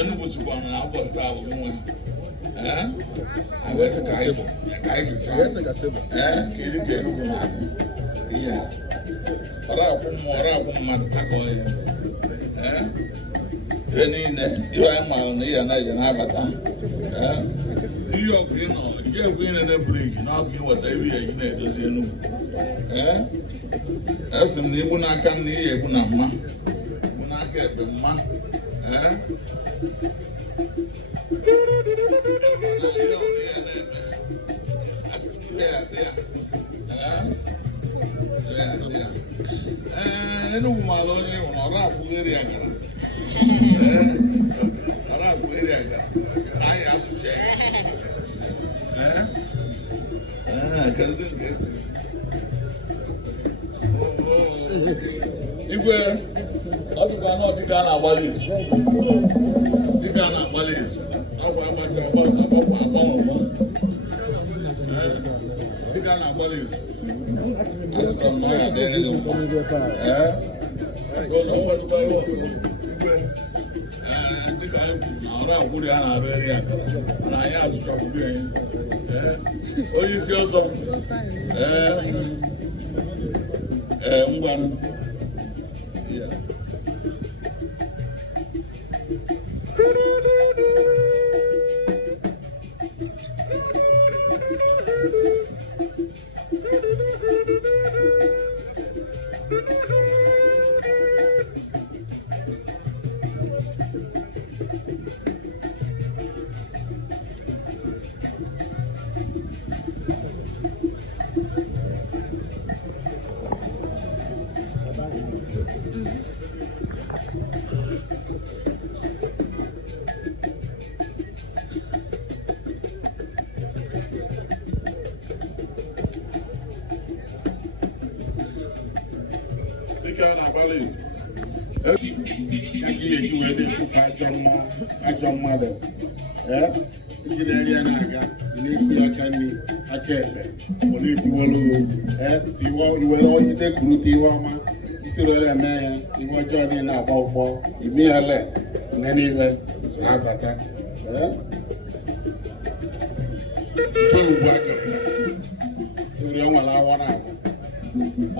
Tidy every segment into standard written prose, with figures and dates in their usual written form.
Enugu sikwa na akwụsịta abụrụ awesi ka anyị bụ ka anyị jụcha kedu ka Enugu na-abụ ihe ọra akwụ mmadụ takọ ya ihe niile ihe anyị maara na ihe anaghị na-abata ihe ọgụ ịnọ nke egwu ị na-ene briji na ọgụ ịweta ebe ihe eji na-edozi Enugu esi m na igbu n'aka m na ihe egbu na mma igbu n'aka ekpe mma Enugu maara onye nwere ọrụ akwụgheri agara ọrụ akwụgheri agara na anyị abụcha igwe ọzụkwa na dịka a na-agbalị izu dịka a na-agbalị izu ọgwụ agbacha ọgbapụ agbanwe dịka a na-agbalị izu asịkwa m ya adịghị gị mkpa dịka anyị kwuru na ọrụ akwụrụ ya na-abịarị ya na anyị azụchakwuru ya onye isi ọzọ ngwanụ Dikeanagbaluizu eji wee na-ekwu ka ajọ mmadụ iji na-eri ya na-aga na-ekwu ya aka nri aka ekpe ọ na-etiwolu si were ide kuruta ihe ọma isiri onye eme ya ihe ọjọọ niile agba ụgbọ ime ya le nne niile na-abata nke ugbu a ori ọ nwere awara agwa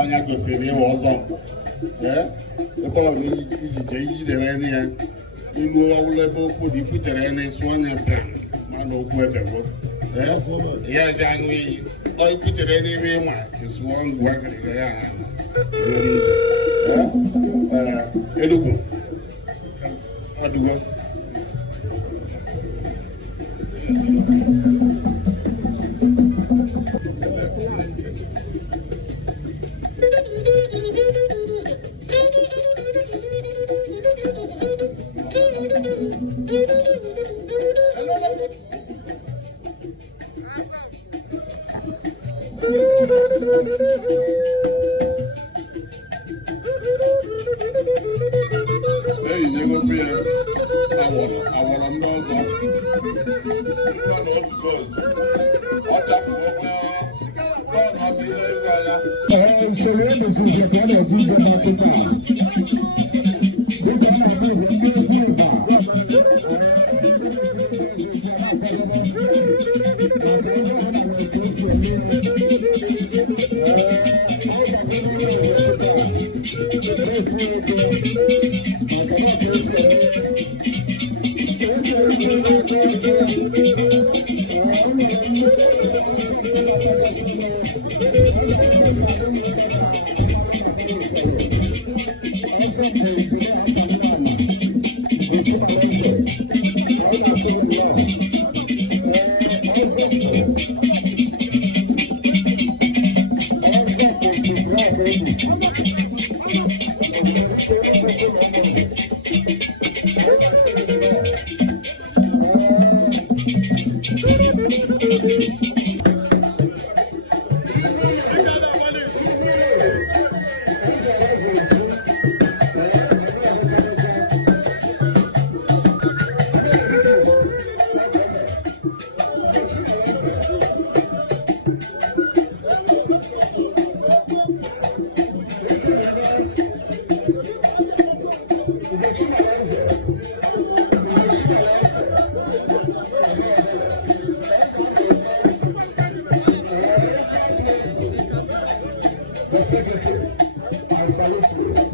ọnya gosiri ịwa Ozomkpu ebe ọ bụ ijidere ya ilu ọwụlụ ebe okwu dị ikwuchere ya na-esu ọnya bịa mana okwu ebegbo ya ezi aṅụ iyi ọ ikwuchere n'ime ịnwa esuo ngwu agịrịga ya na ije Enugu ọdụwe awọrọ ndị ọzọ Secretary, I salute you.